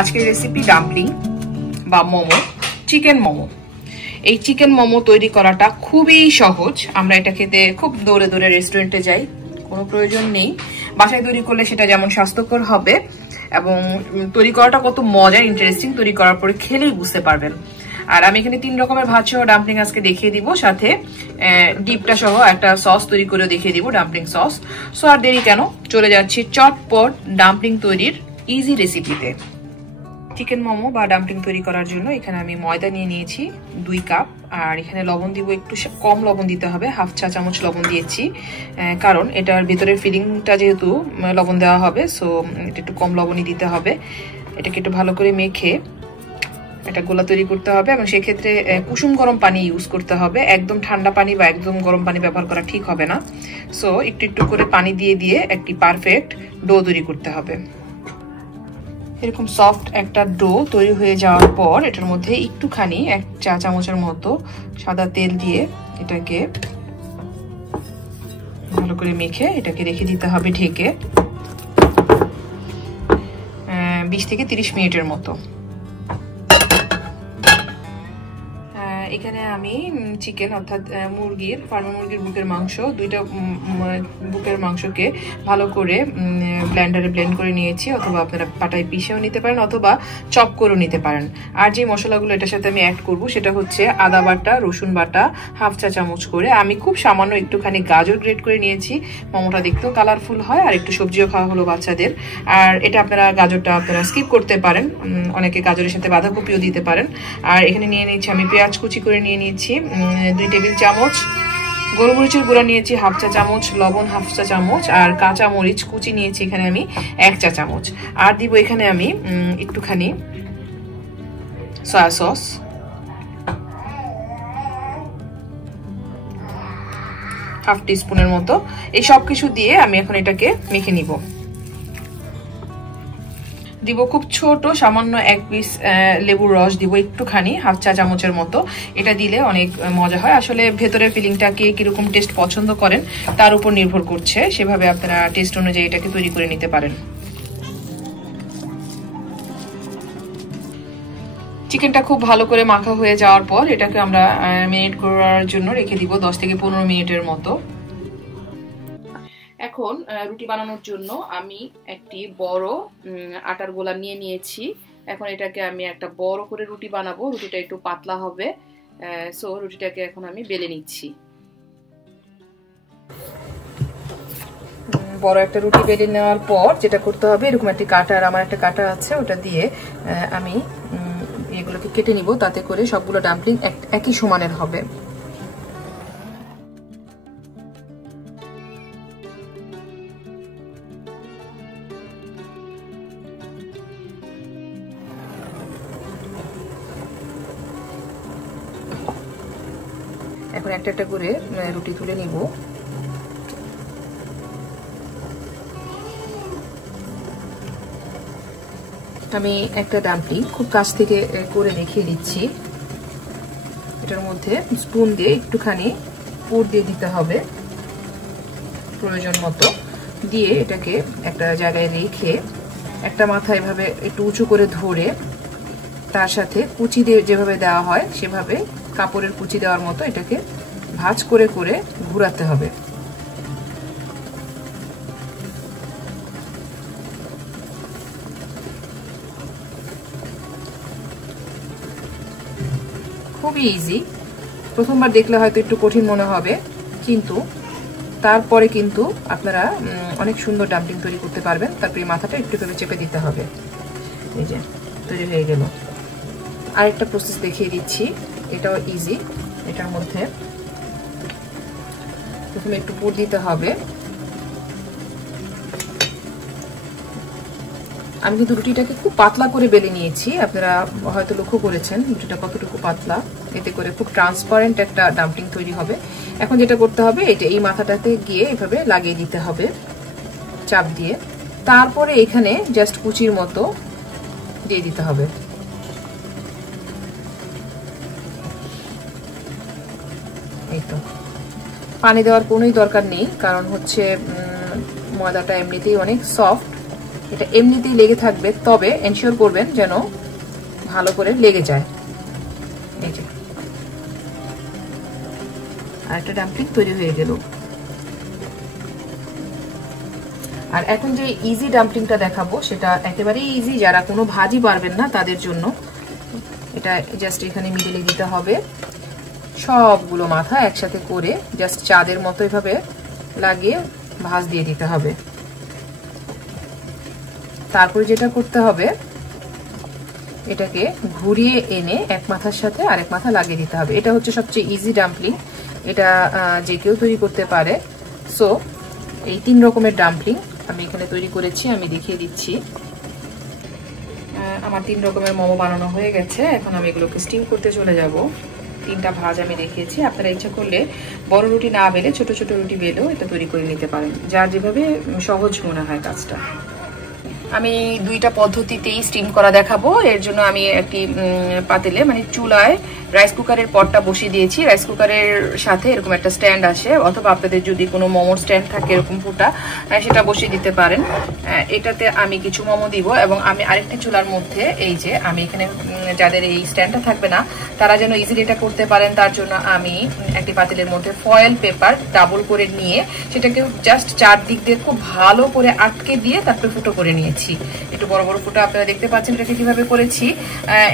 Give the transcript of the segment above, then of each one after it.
আজকের recipe dumpling বা momo, chicken momo. এই চিকেন মোমো তৈরি করাটা খুবই সহজ। আমরা এটা খেতে খুব দৌড়ে দৌড়ে রেস্টুরেন্টে যাই, কোনো প্রয়োজন নেই। বাসায় তৈরি করলে সেটা যেমন স্বাস্থ্যকর হবে এবং তৈরি করাটা কত মজা, ইন্টারেস্টিং, তৈরি করার পরে খেলেই বুঝতে পারবেন। আর আমি এখানে 3 রকমের ভাত সহ ডাম্পলিং আজকে দেখিয়ে দিব, সাথে ডিপটা সহ একটা সস তৈরি করে দেখিয়ে দিব, ডাম্পলিং সস। সো আর দেরি কেন, চলে যাচ্ছি চটপট ডাম্পলিং তৈরির ইজি রেসিপিতে। চিকেন মোমো বা ডাম্পলিং তৈরি করার জন্য এখানে আমি ময়দা নিয়ে নিয়েছি 2 কাপ। আর এখানে লবণ দিব, একটু কম লবণ দিতে হবে, 1/2 চা চামচ লবণ দিয়েছি, কারণ এটার ভিতরের ফিলিংটা যেহেতু লবণ দেওয়া হবে, সো এটা একটু কম লবণই দিতে হবে। এটাকে একটু ভালো করে মেখে একটা গোলা তৈরি করতে হবে এবং সেক্ষেত্রে কুসুম গরম পানি ইউজ করতে হবে। একদম ঠান্ডা পানি বা একদম গরম পানি ব্যবহার করা ঠিক হবে না। সো একটু একটু করে পানি দিয়ে দিয়ে একটি পারফেক্ট ডো তৈরি করতে হবে। এরকম সফট একটা ডো তৈরি হয়ে যাওয়ার পর এটার মধ্যে একটুখানি 1 চা চামচের মতো সাদা তেল দিয়ে এটাকে ভালো করে মেখে এটাকে রেখে দিতে হবে ঢেকে 20 থেকে 30 মিনিটের মতো। এখানে আমি চিকেন অর্থাৎ মুরগির, ফার্মের মুরগির বুকের মাংস, 2টা বুকের মাংসকে ভালো করে ব্লেন্ডারে ব্লেন্ড করে নিয়েছি, অথবা আপনারা পাটায় পিষেও নিতে পারেন অথবা চপ করেও নিতে পারেন। আর যে মশলাগুলো এটার সাথে আমি অ্যাড করব সেটা হচ্ছে আদা বাটা, রসুন বাটা 1/2 চা চামচ করে, আমি খুব সামান্য একটুখানি গাজর গ্রেট করে নিয়েছি, মোমোটা দেখতেও কালারফুল হয় আর একটু সবজিও খাওয়া হলো বাচ্চাদের। আর এটা গাজরটা আপনারা স্কিপ করতে পারেন, অনেকে গাজরের সাথে বাঁধাকপিও দিতে পারেন। আর এখানে নিয়ে নিয়েছি আমি পেঁয়াজ কুচি করে নিয়ে নিয়েছি 2 টেবিল চামচ, গোলমরিচের গুঁড়া নিয়েছি 1/2 চা চামচ, লবণ 1/2 চা চামচ, আর কাঁচা মরিচ কুচি নিয়েছি এখানে আমি 1 চা চামচ। আর দিব এখানে আমি একটুখানি সয়া সস, হাফ টিস্পুনের মতো। এই সব কিছু দিয়ে আমি এখন এটাকে মেখে নিব। দিব খুব ছোট সামান্য 1 পিস লেবুর রস দিব, একটুখানি 1/2 চা চামচের মতো। এটা দিলে অনেক মজা হয়। আসলে ভেতরের ফিলিংটা কে কিরকম টেস্ট পছন্দ করেন তার উপর নির্ভর করছে, সেভাবে আপনারা টেস্ট অনুযায়ী এটাকে তৈরি করে নিতে পারেন। চিকেনটা খুব ভালো করে মাখা হয়ে যাওয়ার পর এটাকে আমরা ম্যারিনেট করার জন্য রেখে দিব 10 থেকে 15 মিনিটের মতো। এখন রুটি বানানোর জন্য আমি একটি বড় আটার গোলা নিয়ে নিয়েছি। এখন এটাকে আমি একটা বড় করে রুটি বানাবো, রুটিটা একটু পাতলা হবে। সো রুটিটাকে এখন আমি বেলে নিচ্ছি। বড় একটা রুটি বেলে নেওয়ার পর যেটা করতে হবে, এরকম একটি কাটার, আমার একটা কাটার আছে, ওটা দিয়ে আমি এগুলোকে কেটে নিব, তাতে করে সবগুলো ডাম্পলিং একই সমানের হবে। এখন একটা একটা করে রুটি তুলে নিব। আমি একটা ডাম্পলিং খুব কাছ থেকে করে দেখিয়ে দিচ্ছি। এটার মধ্যে স্পুন দিয়ে একটুখানি পুর দিয়ে দিতে হবে প্রয়োজন মতো, দিয়ে এটাকে একটা জায়গায় রেখে একটা মাথা এভাবে একটু উঁচু করে ধরে তার সাথে কুচি দিয়ে যেভাবে দেওয়া হয় সেভাবে কাপড়ের কুচি দেওয়ার মতো এটাকে ভাঁজ করে করে ঘুরাতে হবে। খুবই ইজি। প্রথমবার দেখলে হয়তো একটু কঠিন মনে হবে, কিন্তু তারপরে কিন্তু আপনারা অনেক সুন্দর ডাম্পলিং তৈরি করতে পারবেন। তারপরে মাথাটা একটু করে চেপে দিতে হবে। এই যে তৈরি হয়ে গেল। আরেকটা প্রসেস দেখিয়ে দিচ্ছি, এটাও ইজি। এটার মধ্যে প্রথমে একটু পুর দিতে হবে। আমি কিন্তু রুটিটাকে খুব পাতলা করে বেলে নিয়েছি, আপনারা হয়তো লক্ষ্য করেছেন রুটিটা কতটুকু পাতলা, এতে করে খুব ট্রান্সপারেন্ট একটা ডাম্পলিং তৈরি হবে। এখন যেটা করতে হবে, এটা এই মাথাটাতে গিয়ে এভাবে লাগিয়ে দিতে হবে চাপ দিয়ে, তারপরে এখানে জাস্ট কুচির মতো দিয়ে দিতে হবে। এই তো, পানি দেওয়ার কোনোই দরকার নেই, কারণ হচ্ছে ময়দাটা এমনিতেই অনেক সফট, এটা এমনিতেই লেগে থাকবে, তবে এনশিওর করবেন যেন ভালো করে লেগে যায়। এই যে আরেকটা ডাম্পলিং তৈরি হয়ে গেল। আর এখন যে ইজি ডাম্পলিংটা দেখাবো সেটা একেবারেই ইজি, যারা কোনো ভাজি পারবেন না তাদের জন্য। এটা জাস্ট এখানে মিডলে দিতে হবে, সবগুলো মাথা একসাথে করে জাস্ট চাঁদের মতো এভাবে লাগিয়ে ভাঁজ দিয়ে দিতে হবে। তারপরে যেটা করতে হবে, এটাকে ঘুরিয়ে এনে এক মাথার সাথে আরেক মাথা লাগিয়ে দিতে হবে। এটা হচ্ছে সবচেয়ে ইজি ডাম্পলিং, এটা যে কেউ তৈরি করতে পারে। সো এই 3 রকমের ডাম্পলিং আমি এখানে তৈরি করেছি, আমি দেখিয়ে দিচ্ছি। আমার 3 রকমের মোমো বানানো হয়ে গেছে। এখন আমি এগুলোকে স্টিম করতে চলে যাব। 3টা ভাঁজ আমি দেখিয়েছি। আপনারা ইচ্ছা করলে বড় রুটি না বেলে ছোট ছোট রুটি বেলেও এটা তৈরি করে নিতে পারেন, যার যেভাবে সহজ মনে হয় কাজটা। আমি 2টা পদ্ধতিতেই স্টিম করা দেখাবো। এর জন্য আমি একটি পাতিলে মানে চুলায় রাইস কুকারের পটটা বসিয়ে দিয়েছি। রাইস কুকারের সাথে এরকম একটা স্ট্যান্ড আসে, অথবা আপনাদের যদি কোনো মোমোর স্ট্যান্ড থাকে এরকম ফুটা, সেটা বসিয়ে দিতে পারেন। এটাতে আমি কিছু মোমো দিব এবং আমি আরেকটি চুলার মধ্যে, এই যে আমি এখানে যাদের এই স্ট্যান্ডটা থাকবে না তারা যেন ইজিলি এটা করতে পারেন তার জন্য আমি একটি পাতিলের মধ্যে ফয়েল পেপার ডাবল করে নিয়ে সেটাকে জাস্ট চারদিক দিয়ে খুব ভালো করে আটকে দিয়ে তারপরে ফুটো করে নিয়েছি। একটু বড় বড় ফুটো আপনারা দেখতে পাচ্ছেন এটাকে কিভাবে করেছি।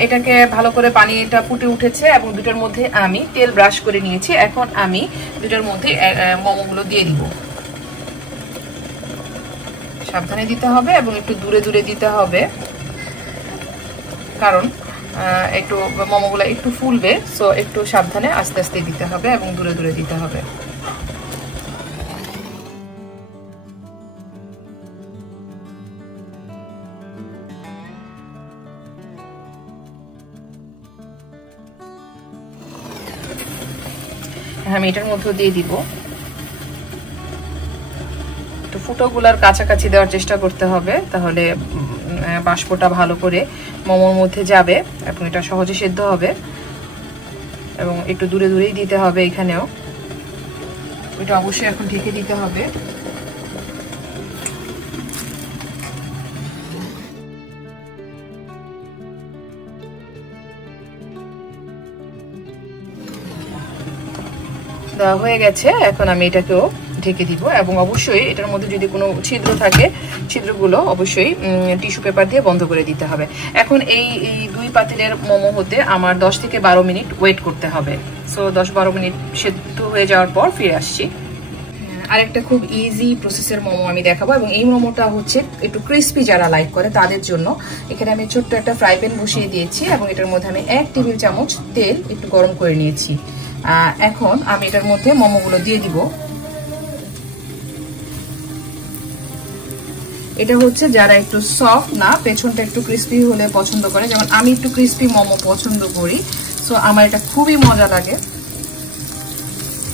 এটাকে ভালো করে পানিটা ফুটে উঠেছে এবং দুটোর মধ্যে আমি তেল ব্রাশ করে নিয়েছি। এখন আমি দুটোর মধ্যে মোমোগুলো দিয়ে দিব। সাবধানে দিতে হবে এবং একটু দূরে দূরে দিতে হবে, কারণ একটু মোমোগুলো একটু ফুলবে। সো একটু সাবধানে আস্তে আস্তে দিতে হবে এবং দূরে দূরে দিতে হবে। আমি এটার মধ্যে দিয়ে দিব। একটু ফুটোগুলার কাছাকাছি দেওয়ার চেষ্টা করতে হবে, তাহলে বাষ্পটা ভালো করে মোমোর মধ্যে যাবে এবং এটা সহজে সেদ্ধ হবে। এবং একটু দূরে দূরেই দিতে হবে এখানেও। এটা অবশ্যই এখন ঢেকে দিতে হবে। দেওয়া হয়ে গেছে, এখন আমি এটাকেও ঢেকে দিব এবং অবশ্যই এটার মধ্যে যদি কোনো ছিদ্র থাকে ছিদ্রগুলো অবশ্যই টিস্যু পেপার দিয়ে বন্ধ করে দিতে হবে। এখন এই 2 পাতিলের মোমো হতে আমার 10 থেকে 12 মিনিট ওয়েট করতে হবে। সো 10-12 মিনিট সেদ্ধ হয়ে যাওয়ার পর ফিরে আসছি। আরেকটা খুব ইজি প্রসেসের মোমো আমি দেখাবো এবং এই মোমোটা হচ্ছে একটু ক্রিস্পি যারা লাইক করে তাদের জন্য। এখানে আমি ছোট্ট একটা ফ্রাই প্যান বসিয়ে দিয়েছি এবং এটার মধ্যে আমি 1 টেবিল চামচ তেল একটু গরম করে নিয়েছি। এখন আমি এটার মধ্যে মোমোগুলো দিয়ে দিব। এটা হচ্ছে যারা একটু সফট না, পেছনটা একটু ক্রিস্পি হলে পছন্দ করে, যেমন আমি একটু ক্রিস্পি মোমো পছন্দ করি। সো আমার এটা খুবই মজা লাগে।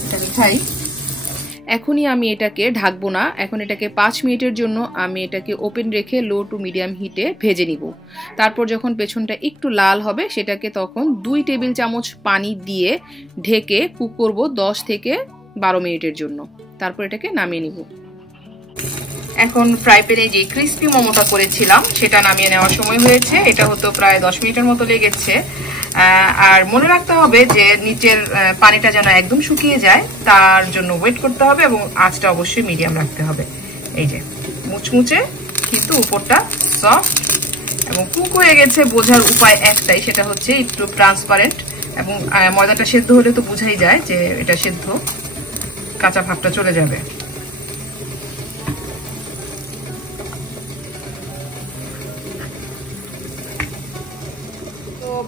এটা খাই। এখনই আমি এটাকে ঢাকবো না, এখন এটাকে 5 মিনিটের জন্য আমি এটাকে ওপেন রেখে লো টু মিডিয়াম হিটে ভেজে নিব। তারপর যখন পেছনটা একটু লাল হবে সেটাকে তখন 2 টেবিল চামচ পানি দিয়ে ঢেকে কুক করব 10 থেকে 12 মিনিটের জন্য। তারপর এটাকে নামিয়ে নিব। এখন ফ্রাই প্যানে যে ক্রিস্পি মোমোটা করেছিলাম সেটা নামিয়ে নেওয়ার সময় হয়েছে। এটা হতো প্রায় 10 মিনিটের মতো লেগেছে। আর মনে রাখতে হবে যে নিচের পানিটা যেন একদম শুকিয়ে যায়, তার জন্য ওয়েট করতে হবে এবং আঁচটা অবশ্যই মিডিয়াম রাখতে হবে। এই যে মুচমুচে কিন্তু উপরটা সফট এবং কুক হয়ে গেছে বোঝার উপায় একটাই, সেটা হচ্ছে একটু ট্রান্সপারেন্ট এবং ময়দাটা সেদ্ধ হলে তো বোঝাই যায় যে এটা সেদ্ধ, কাঁচা ভাবটা চলে যাবে।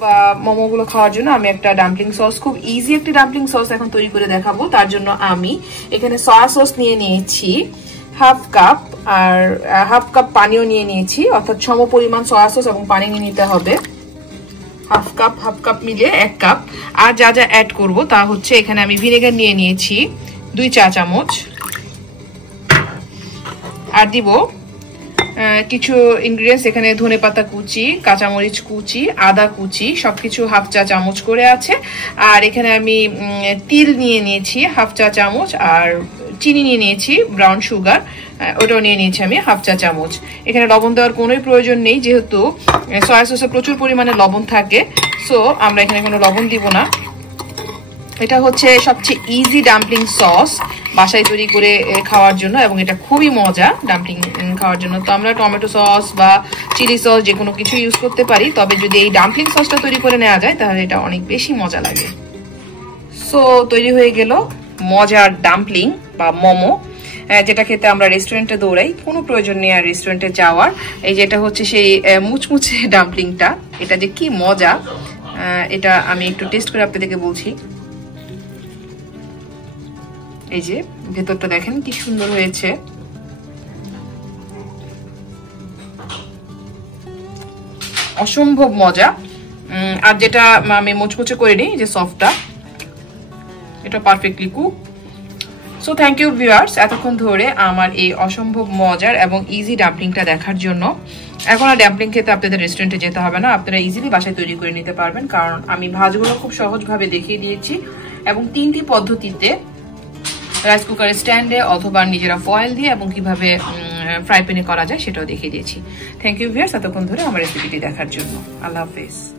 বা মোমোগুলো খাওয়ার জন্য আমি একটা ডাম্পলিং সস, খুব ইজি একটি ডাম্পলিং সস এখন তৈরি করে দেখাবো। তার জন্য আমি এখানে সয়া সস নিয়ে নিয়েছি 1/2 কাপ, আর 1/2 কাপ পানিও নিয়ে নিয়েছি, অর্থাৎ সম পরিমাণ সয়া সস এবং পানি নিয়ে নিতে হবে। 1/2 কাপ মিলিয়ে 1 কাপ। আর যা যা অ্যাড করব তা হচ্ছে এখানে আমি ভিনেগার নিয়ে নিয়েছি 2 চা চামচ, আর দিব কিছু ইনগ্রিডিয়েন্টস। এখানে ধনেপাতা কুচি, কাঁচামরিচ কুচি, আদা কুচি, সবকিছু 1/2 চা চামচ করে আছে। আর এখানে আমি তিল নিয়ে নিয়েছি 1/2 চা চামচ, আর চিনি নিয়ে নিয়েছি, ব্রাউন সুগার ওটাও নিয়ে নিয়েছি আমি 1/2 চা চামচ। এখানে লবণ দেওয়ার কোনো প্রয়োজন নেই, যেহেতু সয়া সসে প্রচুর পরিমাণে লবণ থাকে, সো আমরা এখানে কোনো লবণ দিব না। এটা হচ্ছে সবচেয়ে ইজি ডাম্পলিং সস বাসায় তৈরি করে খাওয়ার জন্য, এবং এটা খুবই মজা ডাম্পলিং খাওয়ার জন্য। তো আমরা টমেটো সস বা চিলি সস যে কোনো কিছু ইউজ করতে পারি, তবে যদি এই ডাম্পলিং সসটা তৈরি করে নেওয়া যায় তাহলে এটা অনেক বেশি মজা লাগে। সো তৈরি হয়ে গেল মজার ডাম্পলিং বা মোমো, যেটা খেতে আমরা রেস্টুরেন্টে দৌড়াই, কোনো প্রয়োজন নেই আর রেস্টুরেন্টে যাওয়ার। এই যেটা হচ্ছে সেই মুচমুচে ডাম্পলিংটা, এটা যে কি মজা, এটা আমি একটু টেস্ট করে আপনাদেরকে বলছি। এই যে ভেতরটা দেখেন কি সুন্দর হয়েছে, অসম্ভব মজা। আর যেটা আমি মুচমুচে করে নিই, যে সফটটা, এটা perfectly cook. So thank you viewers এতক্ষণ ধরে আমার এই অসম্ভব মজার এবং ইজি ডাম্পলিংটা দেখার জন্য। এখন আর ডাম্পলিং খেতে আপনাদের রেস্টুরেন্টে যেতে হবে না, আপনারা ইজিলি বাসায় তৈরি করে নিতে পারবেন, কারণ আমি ভাজগুলো খুব সহজভাবে দেখিয়ে দিয়েছি এবং 3টি পদ্ধতিতে, রাইস কুকারের স্ট্যান্ডে অথবা নিজেরা ফয়েল দিয়ে এবং কিভাবে ফ্রাই প্যানে করা যায় সেটাও দেখিয়ে দিয়েছি। থ্যাংক ইউ ভিউয়ার্স এতক্ষণ ধরে আমার রেসিপিটি দেখার জন্য। আল্লাহ হাফেজ।